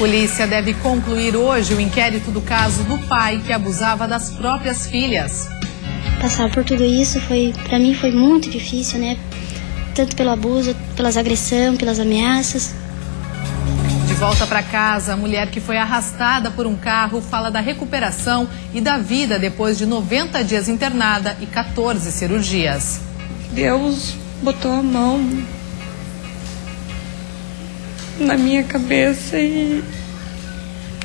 Polícia deve concluir hoje o inquérito do caso do pai que abusava das próprias filhas. Passar por tudo isso para mim foi muito difícil, né? Tanto pelo abuso, pelas agressões, pelas ameaças. De volta para casa, a mulher que foi arrastada por um carro fala da recuperação e da vida depois de 90 dias internada e 14 cirurgias. Deus botou a mão na minha cabeça e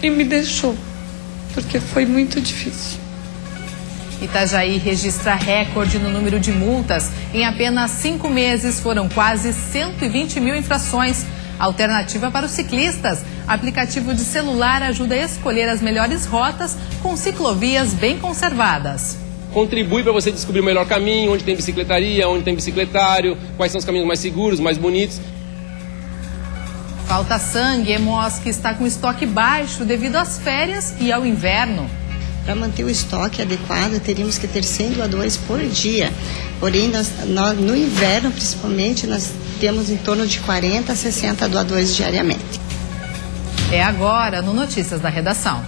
me deixou, porque foi muito difícil. Itajaí registra recorde no número de multas. Em apenas 5 meses foram quase 120 mil infrações. Alternativa para os ciclistas. Aplicativo de celular ajuda a escolher as melhores rotas com ciclovias bem conservadas. Contribui para você descobrir o melhor caminho, onde tem bicicletaria, onde tem bicicletário, quais são os caminhos mais seguros, mais bonitos. Falta sangue, Emos que está com estoque baixo devido às férias e ao inverno. Para manter o estoque adequado, teríamos que ter 100 doadores por dia. Porém, no inverno, principalmente, nós temos em torno de 40 a 60 doadores diariamente. É agora no Notícias da Redação.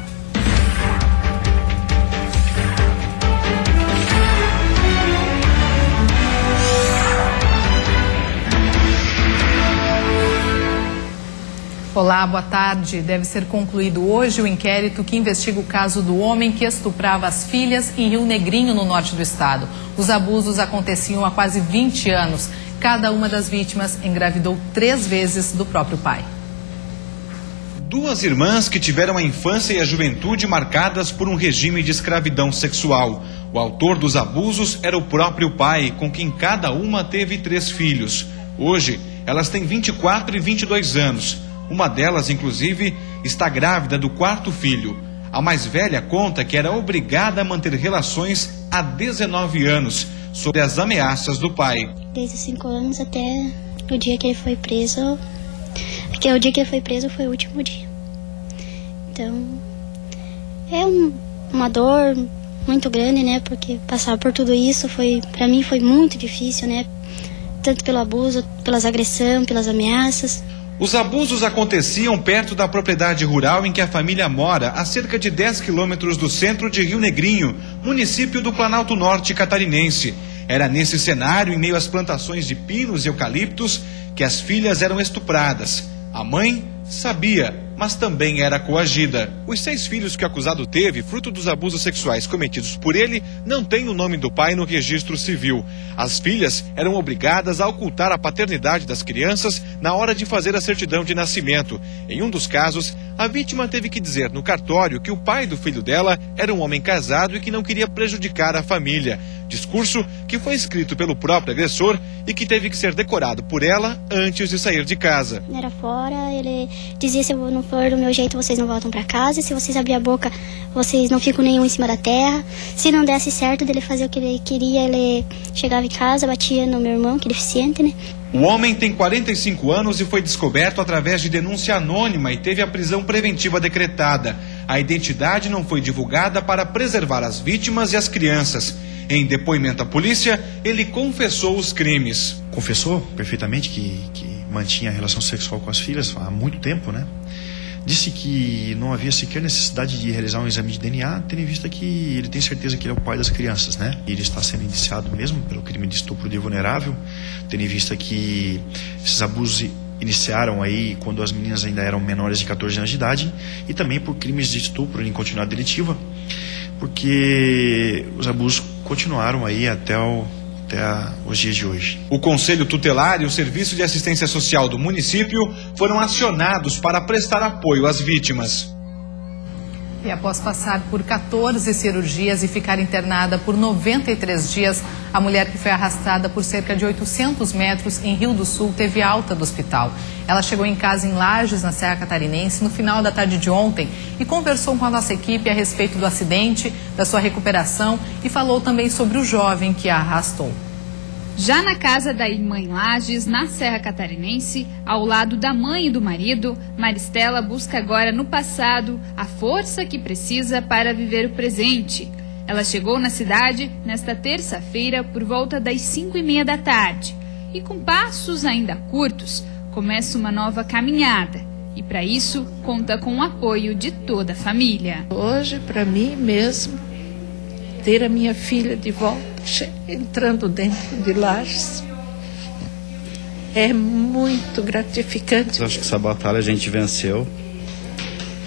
Olá, boa tarde. Deve ser concluído hoje o inquérito que investiga o caso do homem que estuprava as filhas em Rio Negrinho, no norte do estado. Os abusos aconteciam há quase 20 anos. Cada uma das vítimas engravidou 3 vezes do próprio pai. 2 irmãs que tiveram a infância e a juventude marcadas por um regime de escravidão sexual. O autor dos abusos era o próprio pai, com quem cada uma teve 3 filhos. Hoje, elas têm 24 e 22 anos. Uma delas, inclusive, está grávida do 4º filho. A mais velha conta que era obrigada a manter relações há 19 anos, sob as ameaças do pai. Desde os 5 anos até o dia que ele foi preso, porque o dia que ele foi preso foi o último dia. Então, é uma dor muito grande, né? Porque passar por tudo isso para mim foi muito difícil, né? Tanto pelo abuso, pelas agressões, pelas ameaças. Os abusos aconteciam perto da propriedade rural em que a família mora, a cerca de 10 quilômetros do centro de Rio Negrinho, município do Planalto Norte catarinense. Era nesse cenário, em meio às plantações de pinos e eucaliptos, que as filhas eram estupradas. A mãe sabia, mas também era coagida. Os 6 filhos que o acusado teve, fruto dos abusos sexuais cometidos por ele, não têm o nome do pai no registro civil. As filhas eram obrigadas a ocultar a paternidade das crianças na hora de fazer a certidão de nascimento. Em um dos casos, a vítima teve que dizer no cartório que o pai do filho dela era um homem casado e que não queria prejudicar a família. Discurso que foi escrito pelo próprio agressor e que teve que ser decorado por ela antes de sair de casa. Era fora, ele dizia: se eu não for do meu jeito, vocês não voltam para casa. Se vocês abrirem a boca, vocês não ficam nenhum em cima da terra. Se não desse certo dele fazer o que ele queria, ele chegava em casa, batia no meu irmão, que é deficiente, né? O homem tem 45 anos e foi descoberto através de denúncia anônima e teve a prisão preventiva decretada. A identidade não foi divulgada para preservar as vítimas e as crianças. Em depoimento à polícia, ele confessou os crimes. Confessou perfeitamente que mantinha relação sexual com as filhas há muito tempo, né? Disse que não havia sequer necessidade de realizar um exame de DNA, tendo em vista que ele tem certeza que ele é o pai das crianças, né? Ele está sendo indiciado mesmo pelo crime de estupro de vulnerável, tendo em vista que esses abusos iniciaram aí quando as meninas ainda eram menores de 14 anos de idade, e também por crimes de estupro em continuidade delitiva, porque os abusos continuaram aí até os dias de hoje. O Conselho Tutelar e o Serviço de Assistência Social do município foram acionados para prestar apoio às vítimas. E após passar por 14 cirurgias e ficar internada por 93 dias, a mulher que foi arrastada por cerca de 800 metros em Rio do Sul teve alta do hospital. Ela chegou em casa em Lages, na Serra Catarinense, no final da tarde de ontem e conversou com a nossa equipe a respeito do acidente, da sua recuperação e falou também sobre o jovem que a arrastou. Já na casa da irmã em Lages, na Serra Catarinense, ao lado da mãe e do marido, Maristela busca agora no passado a força que precisa para viver o presente. Ela chegou na cidade nesta terça-feira por volta das 5h30 da tarde e com passos ainda curtos, começa uma nova caminhada e para isso conta com o apoio de toda a família. Hoje, para mim mesmo, ter a minha filha de volta, entrando dentro de Lages, é muito gratificante. Acho que essa batalha a gente venceu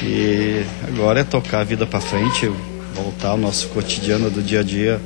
e agora é tocar a vida para frente, voltar ao nosso cotidiano do dia a dia,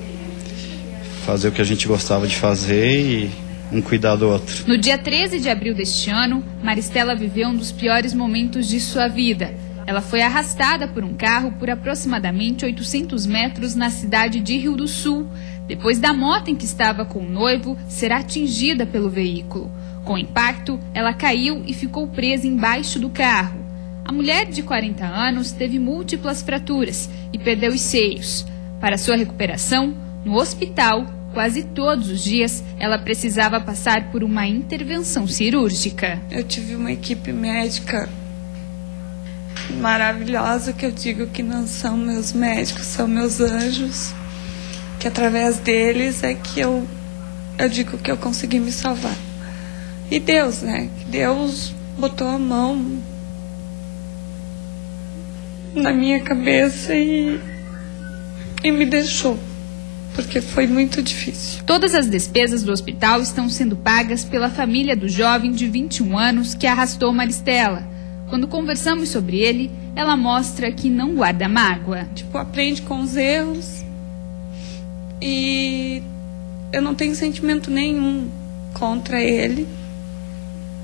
fazer o que a gente gostava de fazer e um cuidar do outro. No dia 13 de abril deste ano, Maristela viveu um dos piores momentos de sua vida. Ela foi arrastada por um carro por aproximadamente 800 metros na cidade de Rio do Sul, depois da moto em que estava com o noivo ser atingida pelo veículo. Com o impacto, ela caiu e ficou presa embaixo do carro. A mulher de 40 anos teve múltiplas fraturas e perdeu os seios. Para sua recuperação, no hospital, quase todos os dias, ela precisava passar por uma intervenção cirúrgica. Eu tive uma equipe médica maravilhosa, que eu digo que não são meus médicos, são meus anjos, que através deles é que eu digo que eu consegui me salvar. E Deus, né? Deus botou a mão na minha cabeça e me deixou, porque foi muito difícil. Todas as despesas do hospital estão sendo pagas pela família do jovem de 21 anos que arrastou Maristela. Quando conversamos sobre ele, ela mostra que não guarda mágoa. Aprende com os erros e eu não tenho sentimento nenhum contra ele.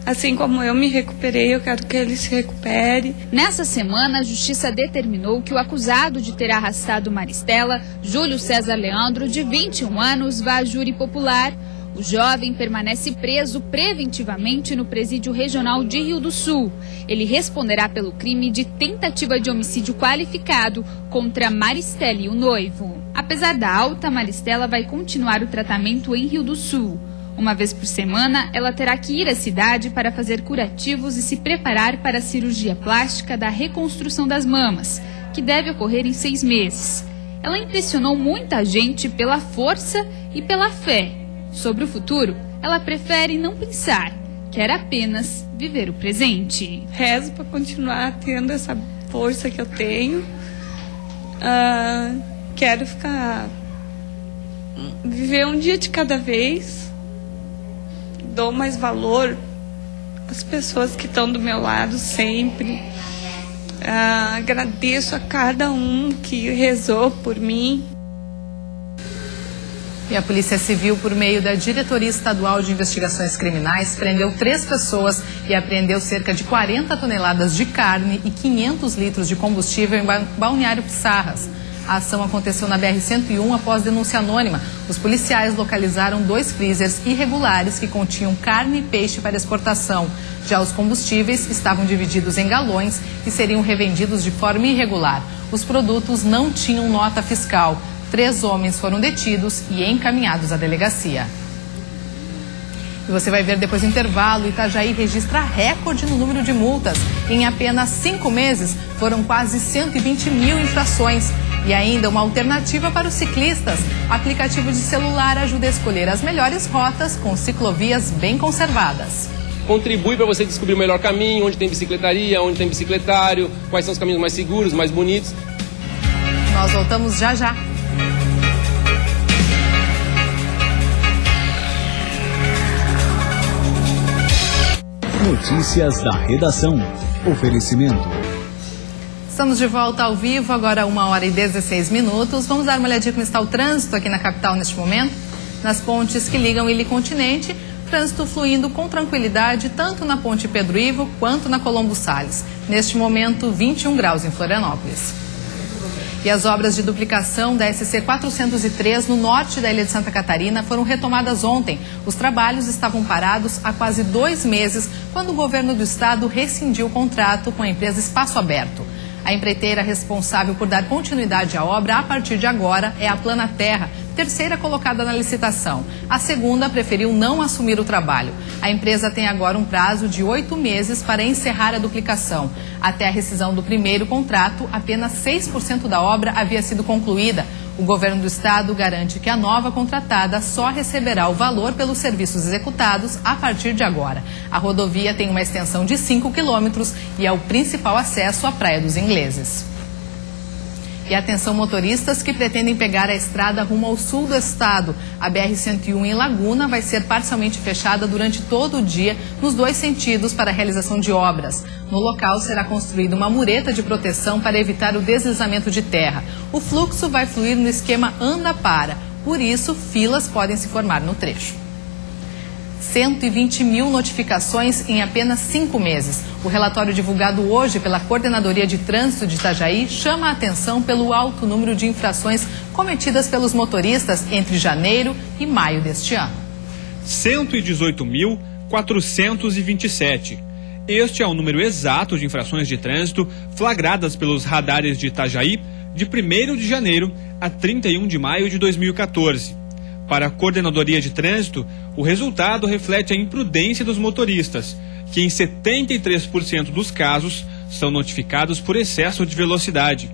Assim como eu me recuperei, eu quero que ele se recupere. Nessa semana, a Justiça determinou que o acusado de ter arrastado Maristela, Júlio César Leandro, de 21 anos, vá a júri popular. O jovem permanece preso preventivamente no Presídio Regional de Rio do Sul. Ele responderá pelo crime de tentativa de homicídio qualificado contra Maristela e o noivo. Apesar da alta, Maristela vai continuar o tratamento em Rio do Sul. Uma vez por semana, ela terá que ir à cidade para fazer curativos e se preparar para a cirurgia plástica da reconstrução das mamas, que deve ocorrer em 6 meses. Ela impressionou muita gente pela força e pela fé. Sobre o futuro, ela prefere não pensar, quer apenas viver o presente. Rezo para continuar tendo essa força que eu tenho. Quero viver um dia de cada vez. Dou mais valor às pessoas que estão do meu lado sempre. Agradeço a cada um que rezou por mim. E a Polícia Civil, por meio da Diretoria Estadual de Investigações Criminais, prendeu 3 pessoas e apreendeu cerca de 40 toneladas de carne e 500 litros de combustível em Balneário Pissarras. A ação aconteceu na BR-101 após denúncia anônima. Os policiais localizaram 2 freezers irregulares que continham carne e peixe para exportação. Já os combustíveis estavam divididos em galões e seriam revendidos de forma irregular. Os produtos não tinham nota fiscal. 3 homens foram detidos e encaminhados à delegacia. E você vai ver depois do intervalo, Itajaí registra recorde no número de multas. Em apenas 5 meses, foram quase 120 mil infrações. E ainda uma alternativa para os ciclistas. Aplicativo de celular ajuda a escolher as melhores rotas com ciclovias bem conservadas. Contribui para você descobrir o melhor caminho, onde tem bicicletaria, onde tem bicicletário, quais são os caminhos mais seguros, mais bonitos. Nós voltamos já já. Notícias da redação. Oferecimento. Estamos de volta ao vivo, agora 1h16. Vamos dar uma olhadinha como está o trânsito aqui na capital neste momento. Nas pontes que ligam Ilha e Continente, trânsito fluindo com tranquilidade tanto na Ponte Pedro Ivo quanto na Colombo Salles. Neste momento, 21 graus em Florianópolis. E as obras de duplicação da SC 403 no norte da Ilha de Santa Catarina foram retomadas ontem. Os trabalhos estavam parados há quase 2 meses, quando o governo do estado rescindiu o contrato com a empresa Espaço Aberto. A empreiteira responsável por dar continuidade à obra a partir de agora é a Plana Terra, terceira colocada na licitação. A segunda preferiu não assumir o trabalho. A empresa tem agora um prazo de 8 meses para encerrar a duplicação. Até a rescisão do primeiro contrato, apenas 6% da obra havia sido concluída. O governo do estado garante que a nova contratada só receberá o valor pelos serviços executados a partir de agora. A rodovia tem uma extensão de 5 quilômetros e é o principal acesso à Praia dos Ingleses. E atenção motoristas que pretendem pegar a estrada rumo ao sul do estado. A BR-101 em Laguna vai ser parcialmente fechada durante todo o dia nos 2 sentidos para a realização de obras. No local será construída uma mureta de proteção para evitar o deslizamento de terra. O fluxo vai fluir no esquema anda-para, por isso filas podem se formar no trecho. 120 mil notificações em apenas 5 meses. O relatório divulgado hoje pela Coordenadoria de Trânsito de Itajaí chama a atenção pelo alto número de infrações cometidas pelos motoristas entre janeiro e maio deste ano. 118.427. Este é o número exato de infrações de trânsito flagradas pelos radares de Itajaí de 1º de janeiro a 31 de maio de 2014. Para a Coordenadoria de Trânsito, o resultado reflete a imprudência dos motoristas, que em 73% dos casos são notificados por excesso de velocidade.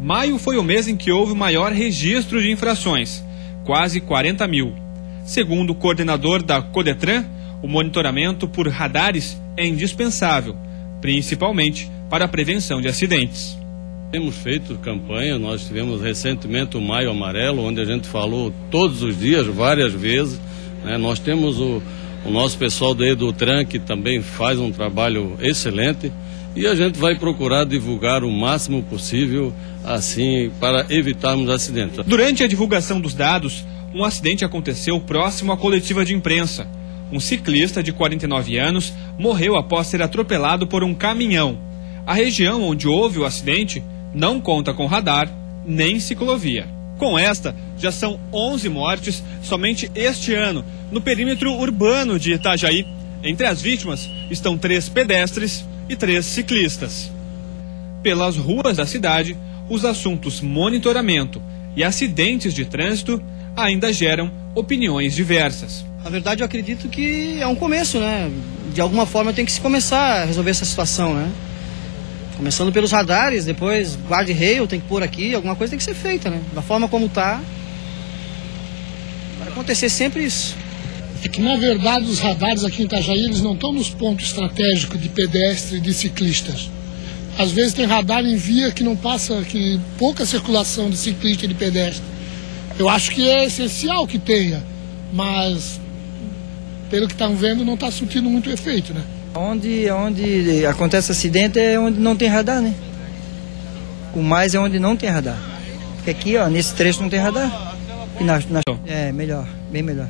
Maio foi o mês em que houve o maior registro de infrações, quase 40 mil. Segundo o coordenador da Codetran, o monitoramento por radares é indispensável, principalmente para a prevenção de acidentes. Temos feito campanha, nós tivemos recentemente o Maio Amarelo, onde a gente falou todos os dias, várias vezes, né? Nós temos o nosso pessoal da Edutran, que também faz um trabalho excelente, e a gente vai procurar divulgar o máximo possível, assim, para evitarmos acidentes. Durante a divulgação dos dados, um acidente aconteceu próximo à coletiva de imprensa. Um ciclista de 49 anos morreu após ser atropelado por um caminhão. A região onde houve o acidente não conta com radar nem ciclovia. Com esta, já são 11 mortes somente este ano, no perímetro urbano de Itajaí. Entre as vítimas estão 3 pedestres e 3 ciclistas. Pelas ruas da cidade, os assuntos monitoramento e acidentes de trânsito ainda geram opiniões diversas. Na verdade, eu acredito que é um começo, né? De alguma forma tem que se começar a resolver essa situação, né? Começando pelos radares, depois guarda-rail tem que pôr aqui, alguma coisa tem que ser feita, né? Da forma como está, vai acontecer sempre isso. É que, na verdade, os radares aqui em Itajaí, eles não estão nos pontos estratégicos de pedestre e de ciclistas. Às vezes tem radar em via que não passa, que pouca circulação de ciclista e de pedestre. Eu acho que é essencial que tenha, mas, pelo que estão vendo, não está surtindo muito efeito, né? Onde acontece acidente é onde não tem radar, né? O mais é onde não tem radar. Porque aqui, ó, nesse trecho não tem radar. É melhor, bem melhor.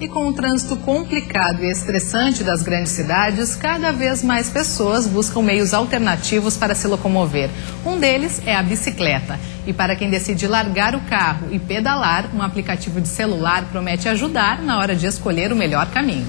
E com o trânsito complicado e estressante das grandes cidades, cada vez mais pessoas buscam meios alternativos para se locomover. Um deles é a bicicleta. E para quem decide largar o carro e pedalar, um aplicativo de celular promete ajudar na hora de escolher o melhor caminho.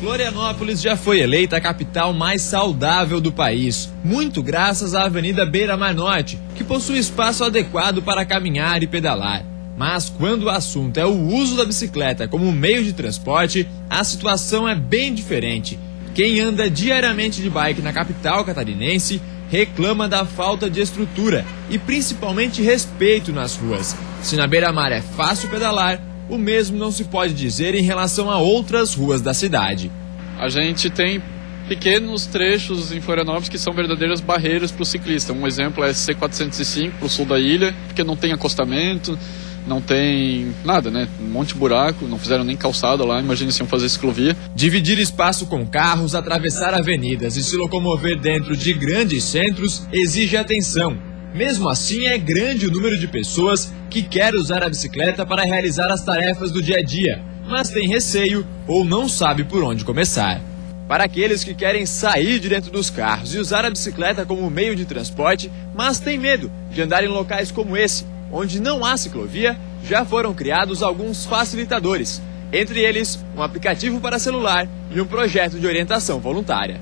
Florianópolis já foi eleita a capital mais saudável do país, muito graças à Avenida Beira-Mar Norte, que possui espaço adequado para caminhar e pedalar. Mas quando o assunto é o uso da bicicleta como meio de transporte, a situação é bem diferente. Quem anda diariamente de bike na capital catarinense reclama da falta de estrutura e principalmente respeito nas ruas. Se na Beira-Mar é fácil pedalar, o mesmo não se pode dizer em relação a outras ruas da cidade. A gente tem pequenos trechos em Florianópolis que são verdadeiras barreiras para o ciclista. Um exemplo é a SC405 para o sul da ilha, porque não tem acostamento, não tem nada, né? Um monte de buraco, não fizeram nem calçada lá, imagine se iam fazer ciclovia. Dividir espaço com carros, atravessar avenidas e se locomover dentro de grandes centros exige atenção. Mesmo assim, é grande o número de pessoas que quer usar a bicicleta para realizar as tarefas do dia a dia, mas tem receio ou não sabe por onde começar. Para aqueles que querem sair de dentro dos carros e usar a bicicleta como meio de transporte, mas tem medo de andar em locais como esse, onde não há ciclovia, já foram criados alguns facilitadores, entre eles um aplicativo para celular e um projeto de orientação voluntária.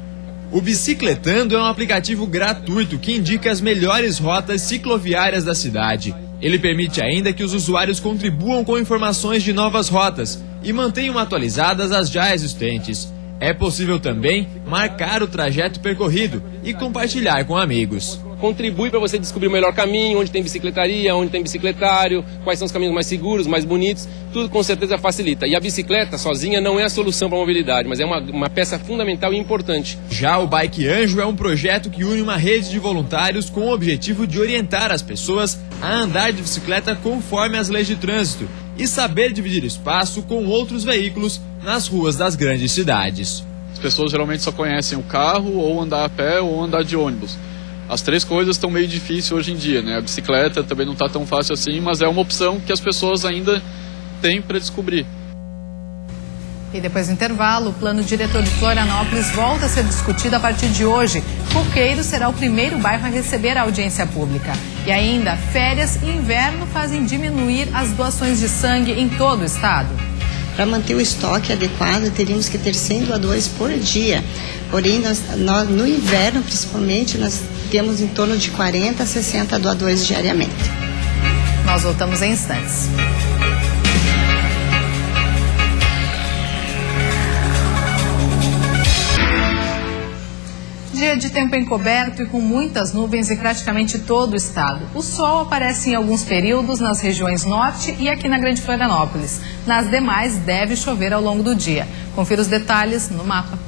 O Bicicletando é um aplicativo gratuito que indica as melhores rotas cicloviárias da cidade. Ele permite ainda que os usuários contribuam com informações de novas rotas e mantenham atualizadas as já existentes. É possível também marcar o trajeto percorrido e compartilhar com amigos. contribui para você descobrir o melhor caminho, onde tem bicicletaria, onde tem bicicletário, quais são os caminhos mais seguros, mais bonitos, tudo com certeza facilita. E a bicicleta sozinha não é a solução para a mobilidade, mas é uma peça fundamental e importante. Já o Bike Anjo é um projeto que une uma rede de voluntários com o objetivo de orientar as pessoas a andar de bicicleta conforme as leis de trânsito e saber dividir espaço com outros veículos nas ruas das grandes cidades. As pessoas geralmente só conhecem o carro, ou andar a pé, ou andar de ônibus. As três coisas estão meio difíceis hoje em dia, né? A bicicleta também não está tão fácil assim, mas é uma opção que as pessoas ainda têm para descobrir. E depois do intervalo, o plano diretor de Florianópolis volta a ser discutido a partir de hoje. Coqueiros será o primeiro bairro a receber a audiência pública. E ainda, férias e inverno fazem diminuir as doações de sangue em todo o estado. Para manter o estoque adequado, teríamos que ter 100 doadores por dia. Porém, nós, no inverno, principalmente, nós temos em torno de 40 a 60 doadores diariamente. Nós voltamos em instantes. Dia de tempo encoberto e com muitas nuvens em praticamente todo o estado. O sol aparece em alguns períodos nas regiões norte e aqui na Grande Florianópolis. Nas demais, deve chover ao longo do dia. Confira os detalhes no mapa.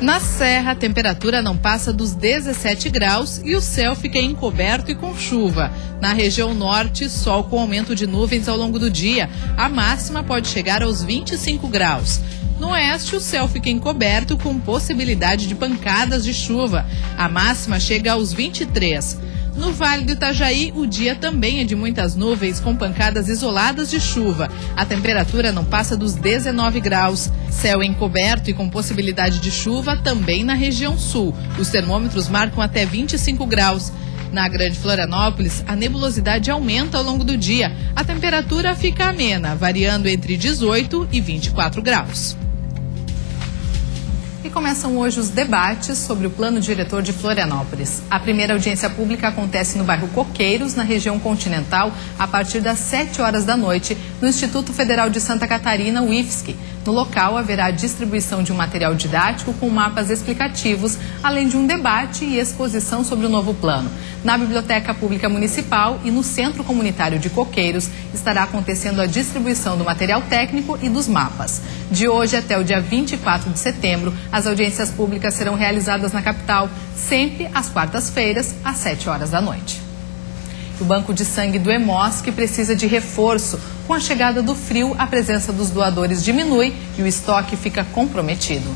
Na Serra, a temperatura não passa dos 17 graus e o céu fica encoberto e com chuva. Na região norte, sol com aumento de nuvens ao longo do dia. A máxima pode chegar aos 25 graus. No oeste, o céu fica encoberto com possibilidade de pancadas de chuva. A máxima chega aos 23. No Vale do Itajaí, o dia também é de muitas nuvens com pancadas isoladas de chuva. A temperatura não passa dos 19 graus. Céu encoberto e com possibilidade de chuva também na região sul. Os termômetros marcam até 25 graus. Na Grande Florianópolis, a nebulosidade aumenta ao longo do dia. A temperatura fica amena, variando entre 18 e 24 graus. E começam hoje os debates sobre o plano diretor de Florianópolis. A primeira audiência pública acontece no bairro Coqueiros, na região continental, a partir das 7 horas da noite, no Instituto Federal de Santa Catarina, o IFSC. No local, haverá a distribuição de um material didático com mapas explicativos, além de um debate e exposição sobre o novo plano. Na Biblioteca Pública Municipal e no Centro Comunitário de Coqueiros, estará acontecendo a distribuição do material técnico e dos mapas. De hoje até o dia 24 de setembro, as audiências públicas serão realizadas na capital, sempre às quartas-feiras, às 7 horas da noite. O banco de sangue do Hemosc precisa de reforço. Com a chegada do frio, a presença dos doadores diminui e o estoque fica comprometido.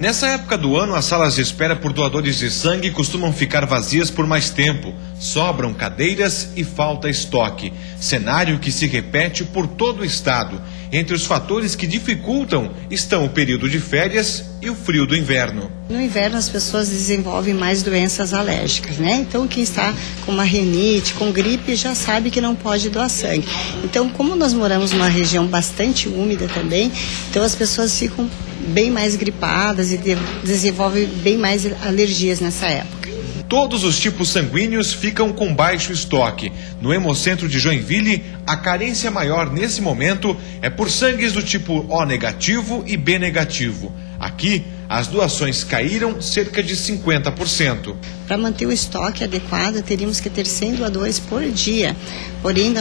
Nessa época do ano, as salas de espera por doadores de sangue costumam ficar vazias por mais tempo. Sobram cadeiras e falta estoque. Cenário que se repete por todo o estado. Entre os fatores que dificultam estão o período de férias e o frio do inverno. No inverno as pessoas desenvolvem mais doenças alérgicas, né? Então quem está com uma rinite, com gripe, já sabe que não pode doar sangue. Então, como nós moramos numa região bastante úmida também, então as pessoas ficam bem mais gripadas e desenvolvem bem mais alergias nessa época. Todos os tipos sanguíneos ficam com baixo estoque. No Hemocentro de Joinville, a carência maior nesse momento é por sangues do tipo O negativo e B negativo. Aqui, as doações caíram cerca de 50%. Para manter o estoque adequado, teríamos que ter 100 doadores por dia. Porém,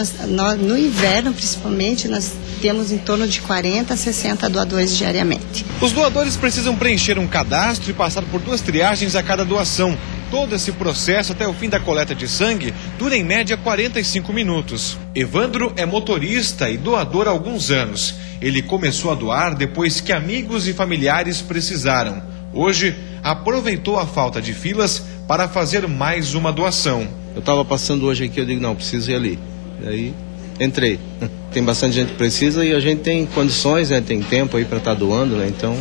no inverno, principalmente, nós temos em torno de 40 a 60 doadores diariamente. Os doadores precisam preencher um cadastro e passar por 2 triagens a cada doação. Todo esse processo até o fim da coleta de sangue dura em média 45 minutos. Evandro é motorista e doador há alguns anos. Ele começou a doar depois que amigos e familiares precisaram. Hoje, aproveitou a falta de filas para fazer mais uma doação. Eu estava passando hoje aqui, eu digo, não, preciso ir ali. Daí, entrei. Tem bastante gente que precisa e a gente tem condições, né? Tem tempo aí para estar doando, né? Então,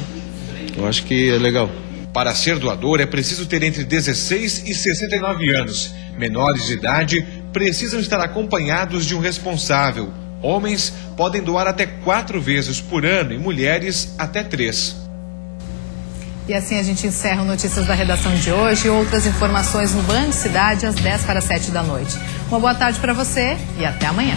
eu acho que é legal. Para ser doador, é preciso ter entre 16 e 69 anos. Menores de idade precisam estar acompanhados de um responsável. Homens podem doar até 4 vezes por ano e mulheres até 3. E assim a gente encerra o Notícias da Redação de hoje e outras informações no Band Cidade às 10 para 7 da noite. Uma boa tarde para você e até amanhã.